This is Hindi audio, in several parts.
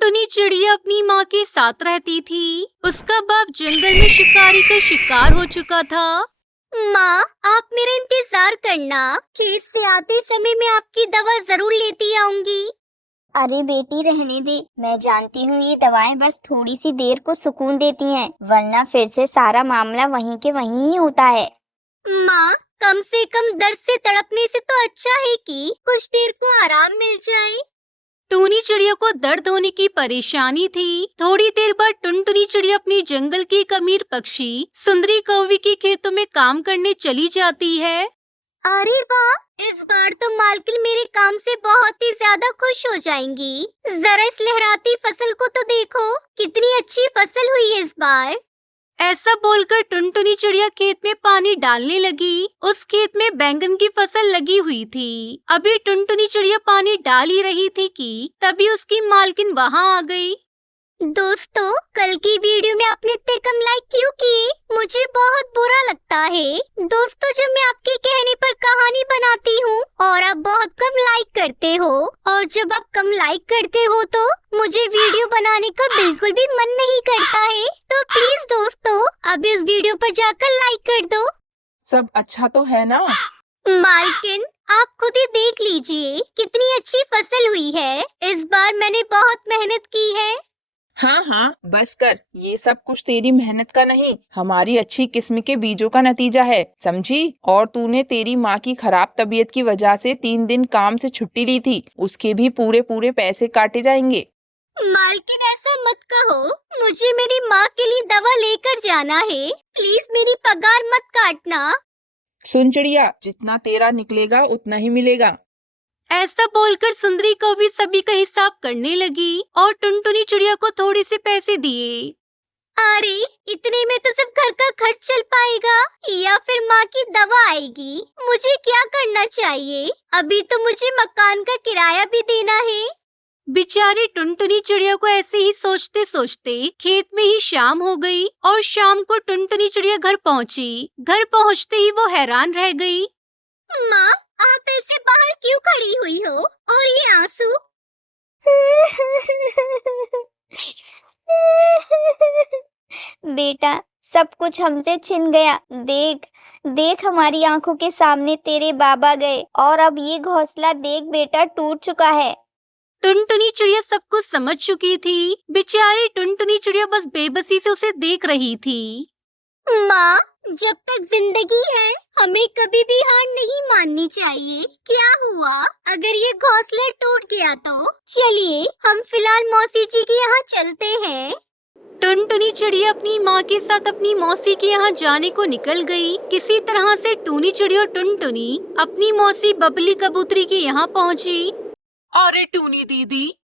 टुनटुनी चिड़िया अपनी माँ के साथ रहती थी। उसका बाप जंगल में शिकारी का शिकार हो चुका था। माँ, आप मेरा इंतजार करना। खेत से आते समय मैं आपकी दवा जरूर लेती आऊंगी। अरे बेटी, रहने दे। मैं जानती हूँ ये दवाएं बस थोड़ी सी देर को सुकून देती हैं, वरना फिर से सारा मामला वहीं के वहीं ही होता है। माँ, कम से कम दर्द से तड़पने से तो अच्छा है कि कुछ देर को आराम मिल जाए। टूनी चिड़िया को दर्द होने की परेशानी थी। थोड़ी देर बाद टुनटुनी चिड़िया अपनी जंगल की एक अमीर पक्षी सुंदरी कौवी के खेतों में काम करने चली जाती है। अरे वाह, इस बार तो मालकिन मेरे काम से बहुत ही ज्यादा खुश हो जाएंगी। जरा इस लहराती फसल को तो देखो, कितनी अच्छी फसल हुई है इस बार। ऐसा बोलकर टुनटुनी चिड़िया खेत में पानी डालने लगी। उस खेत में बैंगन की फसल लगी हुई थी। अभी टुनटुनी चिड़िया पानी डाल ही रही थी कि तभी उसकी मालकिन वहां आ गई। दोस्तों, कल की वीडियो में आपने इतने कम लाइक क्यों किए? मुझे बहुत बुरा लगता है। दोस्तों, जब मैं आपके कहने पर कहानी बनाती हूँ और आप बहुत कम लाइक करते हो, और जब आप कम लाइक करते हो तो मुझे वीडियो बनाने का बिल्कुल भी मन नहीं करता है। तो प्लीज दोस्तों, अब इस वीडियो पर जाकर लाइक कर दो। सब अच्छा तो है ना? मालकिन, आप खुद ही देख लीजिए कितनी अच्छी फसल हुई है। इस बार मैंने बहुत मेहनत की है। हाँ हाँ, बस कर। ये सब कुछ तेरी मेहनत का नहीं, हमारी अच्छी किस्म के बीजों का नतीजा है, समझी? और तूने तेरी माँ की खराब तबीयत की वजह से 3 दिन काम से छुट्टी ली थी, उसके भी पूरे पूरे पैसे काटे जाएंगे। मालकिन, ऐसा मत कहो। मुझे मेरी माँ के लिए दवा लेकर जाना है। प्लीज मेरी पगार मत काटना। सुन चिड़िया, जितना तेरा निकलेगा उतना ही मिलेगा। ऐसा बोलकर सुंदरी कौवी सभी का हिसाब करने लगी और टुनटुनी चिड़िया को थोड़े से पैसे दिए। अरे, इतने में तो सिर्फ घर का खर्च चल पाएगा या फिर माँ की दवा आएगी। मुझे क्या करना चाहिए? अभी तो मुझे मकान का किराया भी देना है। बेचारी टुनटुनी चिड़िया को ऐसे ही सोचते सोचते खेत में ही शाम हो गई और शाम को टुनटुनी चिड़िया घर पहुंची। घर पहुंचते ही वो हैरान रह गई। माँ, आप ऐसे बाहर क्यों खड़ी हुई हो? और ये आंसू? बेटा, सब कुछ हमसे छिन गया। देख देख, हमारी आंखों के सामने तेरे बाबा गए और अब ये घोंसला देख बेटा, टूट चुका है। टुनटुनी चिड़िया सब कुछ समझ चुकी थी। बेचारी टुनटुनी चिड़िया बस बेबसी से उसे देख रही थी। माँ, जब तक जिंदगी है हमें कभी भी हार नहीं माननी चाहिए। क्या हुआ अगर ये घोंसला टूट गया तो? चलिए हम फिलहाल मौसी जी के यहाँ चलते हैं। टुनटुनी चिड़िया अपनी माँ के साथ अपनी मौसी के यहाँ जाने को निकल गई। किसी तरह से टूनी चिड़िया और टुनटुनी अपनी मौसी बबली कबूतरी के यहाँ पहुँची। अरे टूनी दीदी!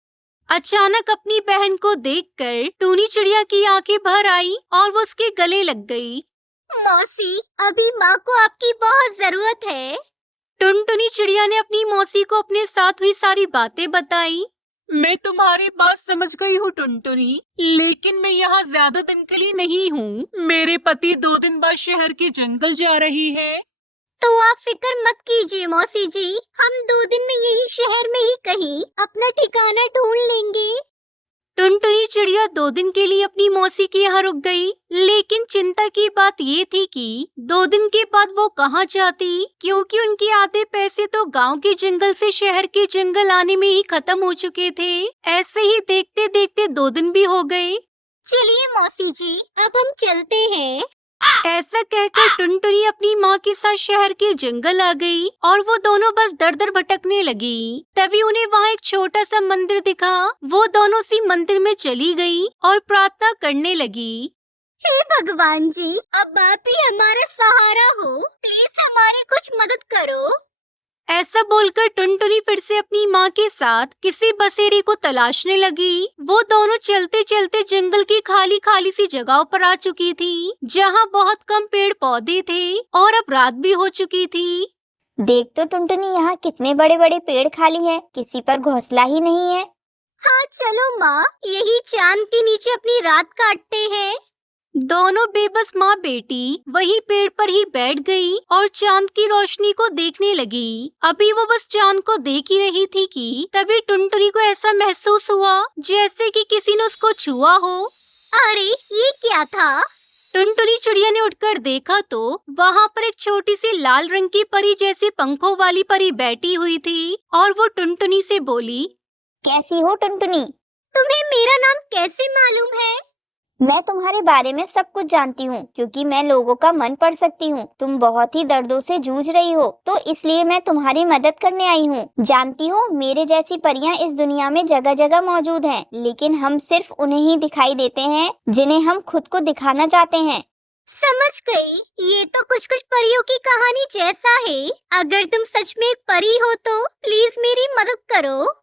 अचानक अपनी बहन को देखकर टूनी चिड़िया की आंखें भर आई और वो उसके गले लग गई। मौसी, अभी माँ को आपकी बहुत जरूरत है। टुनटुनी चिड़िया ने अपनी मौसी को अपने साथ हुई सारी बातें बताई। मैं तुम्हारी बात समझ गई हूँ टुनटुनी, लेकिन मैं यहाँ ज्यादा दिन के लिए नहीं हूँ। मेरे पति 2 दिन बाद शहर के जंगल जा रही है। तो आप फिक्र मत कीजिए मौसी जी, हम 2 दिन में यही शहर में ही कहीं अपना ठिकाना ढूंढ लेंगे। टुनटुनी चिड़िया 2 दिन के लिए अपनी मौसी के यहाँ रुक गई, लेकिन चिंता की बात ये थी कि 2 दिन के बाद वो कहाँ जाती, क्योंकि उनके आधे पैसे तो गांव के जंगल से शहर के जंगल आने में ही खत्म हो चुके थे। ऐसे ही देखते देखते 2 दिन भी हो गए। चलिए मौसी जी, अब हम चलते हैं। ऐसा कहकर टुनटुनी अपनी माँ के साथ शहर के जंगल आ गई और वो दोनों बस दर दर भटकने लगी। तभी उन्हें वहाँ एक छोटा सा मंदिर दिखा। वो दोनों सी मंदिर में चली गई और प्रार्थना करने लगी। हे भगवान जी, अब आप ही हमारा सहारा हो। प्लीज हमारी कुछ मदद करो। ऐसा बोलकर टुनटुनी फिर से अपनी माँ के साथ किसी बसेरे को तलाशने लगी। वो दोनों चलते चलते जंगल की खाली खाली सी जगहों पर आ चुकी थी, जहाँ बहुत कम पेड़ पौधे थे और अब रात भी हो चुकी थी। देख तो टुनटुनी, यहाँ कितने बड़े बड़े पेड़ खाली हैं, किसी पर घोंसला ही नहीं है। हाँ चलो माँ, यही चांद के नीचे अपनी रात काटते हैं। दोनों बेबस माँ बेटी वही पेड़ पर ही बैठ गई और चांद की रोशनी को देखने लगी। अभी वो बस चांद को देख ही रही थी कि तभी टुनटुनी को ऐसा महसूस हुआ जैसे कि किसी ने उसको छुआ हो। अरे ये क्या था? टुनटुनी चिड़िया ने उठकर देखा तो वहाँ पर एक छोटी सी लाल रंग की परी जैसी पंखों वाली परी बैठी हुई थी और वो टुनटुनी से बोली, कैसी हो टुनटुनी? तुम्हें मेरा नाम कैसे मालूम है? मैं तुम्हारे बारे में सब कुछ जानती हूँ क्योंकि मैं लोगों का मन पढ़ सकती हूँ। तुम बहुत ही दर्दों से जूझ रही हो तो इसलिए मैं तुम्हारी मदद करने आई हूँ। जानती हो मेरे जैसी परियां इस दुनिया में जगह जगह मौजूद हैं, लेकिन हम सिर्फ उन्हें ही दिखाई देते हैं जिन्हें हम खुद को दिखाना चाहते हैं। समझ गई, ये तो कुछ कुछ परियों की कहानी जैसा है। अगर तुम सच में एक परी हो तो प्लीज मेरी मदद करो।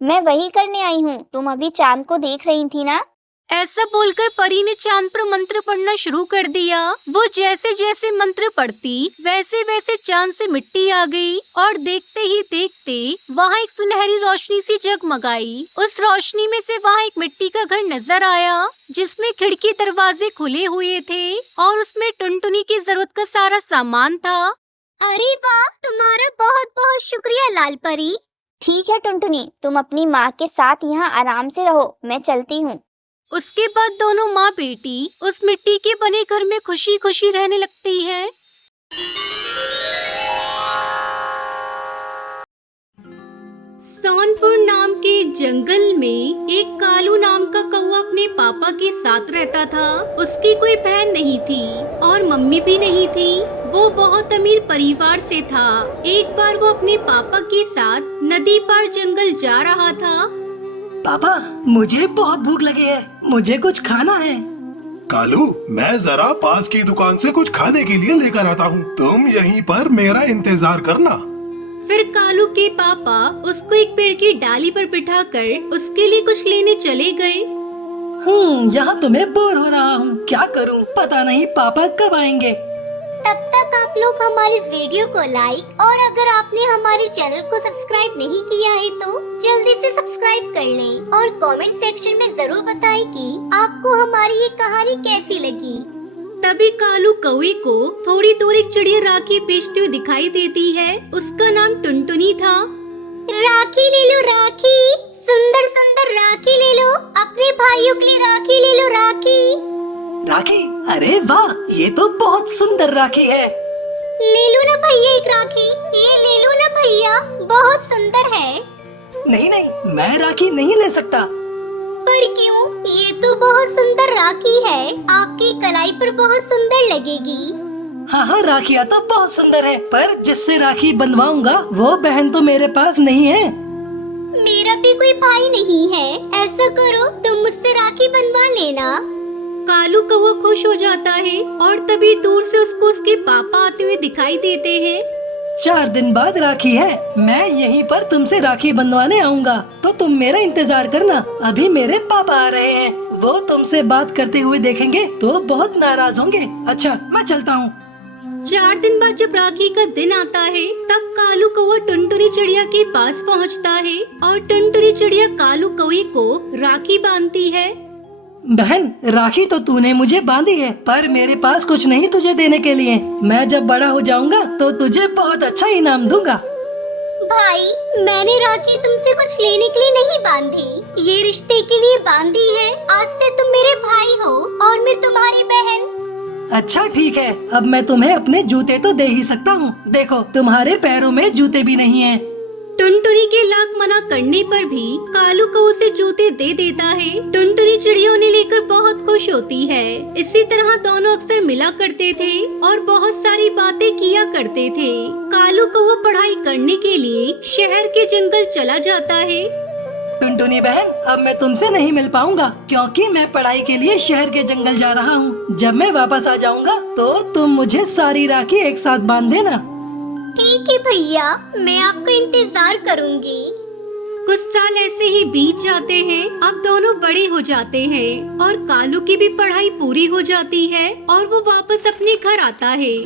मैं वही करने आई हूँ। तुम अभी चांद को देख रही थी ना? ऐसा बोलकर परी ने चांद पर मंत्र पढ़ना शुरू कर दिया। वो जैसे जैसे मंत्र पढ़ती वैसे वैसे चांद से मिट्टी आ गई और देखते ही देखते वहाँ एक सुनहरी रोशनी सी जगमगाई। उस रोशनी में से वहाँ एक मिट्टी का घर नजर आया जिसमें खिड़की दरवाजे खुले हुए थे और उसमें टुनटुनी की जरूरत का सारा सामान था। अरे वाह, तुम्हारा बहुत बहुत शुक्रिया लाल परी। ठीक है टुनटुनी, तुम अपनी माँ के साथ यहाँ आराम से रहो, मैं चलती हूँ। उसके बाद दोनों माँ बेटी उस मिट्टी के बने घर में खुशी खुशी रहने लगती है। सोनपुर नाम के एक जंगल में एक कालू नाम का कौवा अपने पापा के साथ रहता था। उसकी कोई बहन नहीं थी और मम्मी भी नहीं थी। वो बहुत अमीर परिवार से था। एक बार वो अपने पापा के साथ नदी पार जंगल जा रहा था। पापा, मुझे बहुत भूख लगी है, मुझे कुछ खाना है। कालू, मैं जरा पास की दुकान से कुछ खाने के लिए लेकर आता हूँ। तुम यहीं पर मेरा इंतजार करना। फिर कालू के पापा उसको एक पेड़ की डाली पर बिठाकर उसके लिए कुछ लेने चले गए। यहाँ तो मैं बोर हो रहा हूँ, क्या करूँ पता नहीं पापा कब आएंगे। तब तक आप लोग हमारे इस वीडियो को लाइक और अगर आपने हमारे चैनल को सब्सक्राइब नहीं किया है तो जल्दी से सब्सक्राइब कर लें और कमेंट सेक्शन में जरूर बताएं कि आपको हमारी ये कहानी कैसी लगी। तभी कालू कौवे को थोड़ी दूर एक चिड़िया राखी बेचते हुए दिखाई देती है। उसका नाम टुनटुनी था। राखी ले लो राखी, सुंदर सुंदर राखी ले लो, अपने भाइयों के लिए राखी ले लो राखी। राखी? अरे वाह, ये तो बहुत सुंदर राखी है। ले लो ना भैया एक राखी, ये ले लो ना भैया, बहुत सुंदर है। नहीं नहीं, मैं राखी नहीं ले सकता। पर क्यों? ये तो बहुत सुंदर राखी है, आपकी कलाई पर बहुत सुंदर लगेगी। हाँ, राखियाँ तो बहुत सुंदर है, पर जिससे राखी बंधवाऊंगा वो बहन तो मेरे पास नहीं है। मेरा भी कोई भाई नहीं है, ऐसा करो तुम मुझसे राखी बंधवा लेना। कालू कौवा खुश हो जाता है और तभी दूर से उसको उसके पापा आते हुए दिखाई देते हैं। 4 दिन बाद राखी है, मैं यहीं पर तुमसे राखी बंधवाने आऊंगा, तो तुम मेरा इंतजार करना। अभी मेरे पापा आ रहे हैं, वो तुमसे बात करते हुए देखेंगे तो बहुत नाराज होंगे। अच्छा, मैं चलता हूँ। 4 दिन बाद जब राखी का दिन आता है तब कालू कौवा टुनटुनी चिड़िया के पास पहुँचता है और टुनटुनी चिड़िया कालू कौवे को राखी बांधती है। बहन, राखी तो तूने मुझे बांधी है, पर मेरे पास कुछ नहीं तुझे देने के लिए। मैं जब बड़ा हो जाऊंगा तो तुझे बहुत अच्छा इनाम दूंगा। भाई, मैंने राखी तुमसे कुछ लेने के लिए नहीं बांधी, ये रिश्ते के लिए बांधी है। आज से तुम मेरे भाई हो और मैं तुम्हारी बहन। अच्छा ठीक है, अब मैं तुम्हें अपने जूते तो दे ही सकता हूँ। देखो, तुम्हारे पैरों में जूते भी नहीं हैं। टुनटुनी के लाख मना करने पर भी कालू को उसे जूते दे देता है। टुनटुनी चिड़िया उन्हें लेकर बहुत खुश होती है। इसी तरह दोनों अक्सर मिला करते थे और बहुत सारी बातें किया करते थे। कालू को वो पढ़ाई करने के लिए शहर के जंगल चला जाता है। टुनटुनी बहन, अब मैं तुमसे नहीं मिल पाऊंगा क्योंकि मैं पढ़ाई के लिए शहर के जंगल जा रहा हूँ। जब मैं वापस आ जाऊंगा तो तुम मुझे सारी राखी एक साथ बांध देना। ठीक है भैया, मैं आपका इंतजार करूंगी। कुछ साल ऐसे ही बीत जाते हैं। अब दोनों बड़े हो जाते हैं और कालू की भी पढ़ाई पूरी हो जाती है और वो वापस अपने घर आता है।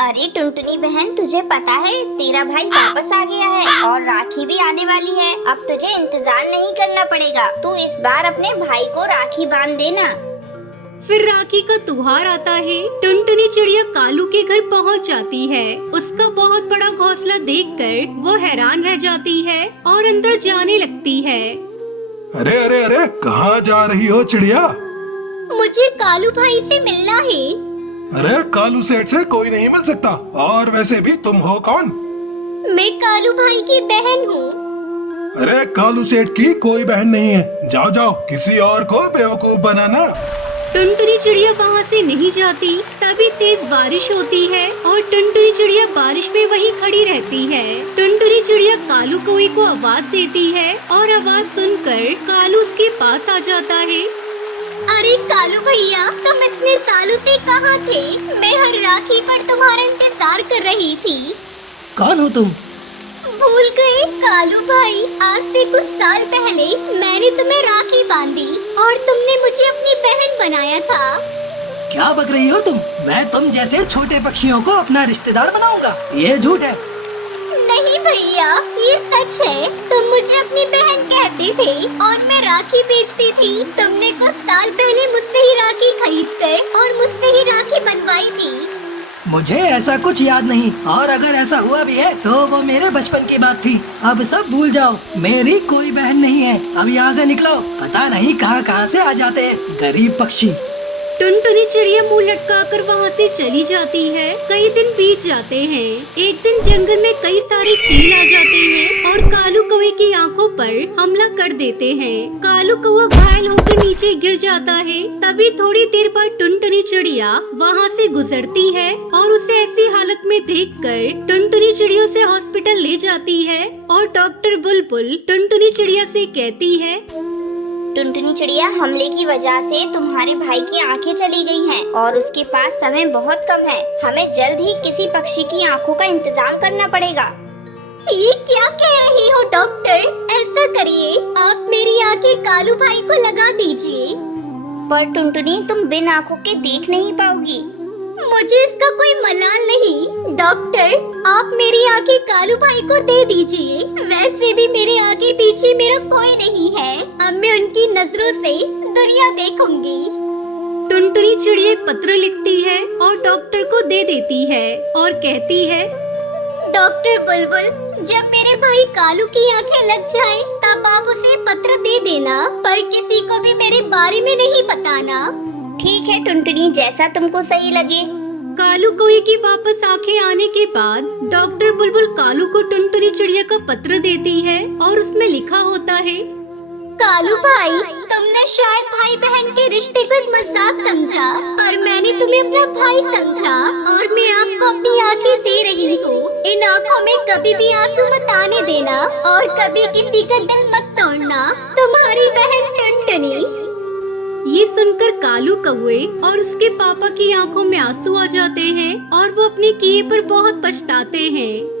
अरे टुनटुनी बहन, तुझे पता है तेरा भाई वापस आ गया है और राखी भी आने वाली है। अब तुझे इंतजार नहीं करना पड़ेगा। तू इस बार अपने भाई को राखी बांध देना। फिर राखी का त्योहार आता है। टुनटुनी चिड़िया कालू के घर पहुंच जाती है। उसका बहुत बड़ा घोंसला देखकर वो हैरान रह जाती है और अंदर जाने लगती है। अरे अरे अरे, कहाँ जा रही हो चिड़िया? मुझे कालू भाई से मिलना है। अरे कालू सेठ से कोई नहीं मिल सकता। और वैसे भी तुम हो कौन? मैं कालू भाई की बहन हूँ। अरे कालू सेठ की कोई बहन नहीं है। जाओ जाओ, किसी और को बेवकूफ बनाना। टुनटुनी चिड़िया वहाँ से नहीं जाती। तभी तेज बारिश होती है और टुनटुनी चिड़िया बारिश में वहीं खड़ी रहती है। टुनटुनी चिड़िया कालू कौवे को आवाज देती है और आवाज सुनकर कालू उसके पास आ जाता है। अरे कालू भैया, तुम इतने सालों से कहाँ थे? मैं हर राखी पर तुम्हारा इंतजार कर रही थी। कौन हो तुम? भूल गए कालू भाई, आज से कुछ साल पहले मैंने तुम्हें राखी बांधी और तुमने मुझे अपनी बहन बनाया था। क्या बक रही हो तुम? मैं तुम जैसे छोटे पक्षियों को अपना रिश्तेदार बनाऊंगा? ये झूठ है। नहीं भैया, ये सच है। तुम मुझे अपनी बहन कहते थे और मैं राखी बेचती थी। तुमने कुछ साल पहले मुझसे ही राखी खरीद कर और मुझसे ही राखी बनवाई थी। मुझे ऐसा कुछ याद नहीं, और अगर ऐसा हुआ भी है तो वो मेरे बचपन की बात थी। अब सब भूल जाओ। मेरी कोई बहन नहीं है। अब यहाँ से निकलो। पता नहीं कहाँ से आ जाते हैं गरीब पक्षी। टुनटुनी चिड़िया मुंह लटकाकर वहाँ से चली जाती है। कई दिन बीत जाते हैं। एक दिन जंगल में कई सारे चील आ जाते हैं और कालू कौवे की आंखों पर हमला कर देते हैं। कालू कौवा घायल होकर नीचे गिर जाता है। तभी थोड़ी देर बाद टुनटुनी चिड़िया वहाँ से गुजरती है और उसे ऐसी हालत में देखकर टुनटुनी चिड़िया उसे हॉस्पिटल ले जाती है और डॉक्टर बुलबुल टुनटुनी चिड़िया से कहती है, टुनटुनी चिड़िया, हमले की वजह से तुम्हारे भाई की आंखें चली गई हैं और उसके पास समय बहुत कम है। हमें जल्द ही किसी पक्षी की आंखों का इंतजाम करना पड़ेगा। ये क्या कह रही हो डॉक्टर? ऐसा करिए, आप मेरी आंखें कालू भाई को लगा दीजिए। पर टुनटुनी, तुम बिन आंखों के देख नहीं पाओगी। मुझे इसका कोई मलाल नहीं। डॉक्टर, आप मेरी आंखें कालू भाई को दे दीजिए। वैसे भी मेरे आगे पीछे मेरा कोई नहीं है। अब मैं उनकी नजरों से दुनिया देखूंगी। टुनटुनी चिड़िया एक पत्र लिखती है और डॉक्टर को दे देती है और कहती है, डॉक्टर बुलबुल, जब मेरे भाई कालू की आंखें लग जाए तब आप उसे पत्र दे देना, पर किसी को भी मेरे बारे में नहीं बताना। ठीक है टुनटुनी, जैसा तुमको सही लगे। कालू कौवे की वापस आंखें आने के बाद डॉक्टर बुलबुल कालू को टुनटुनी चिड़िया का पत्र देती है और उसमें लिखा होता है, कालू भाई, तुमने शायद भाई बहन के रिश्ते को एक मजाक समझा, पर मैंने तुम्हें अपना भाई समझा और मैं आपको अपनी आंखें दे रही हूँ। इन आंखों में कभी भी आंसू मत आने देना और कभी किसी का दिल मत तोड़ना। तुम्हारी बहन टुनटुनी। ये सुनकर कालू कौवे और उसके पापा की आंखों में आंसू आ जाते हैं और वो अपने किए पर बहुत पछताते हैं।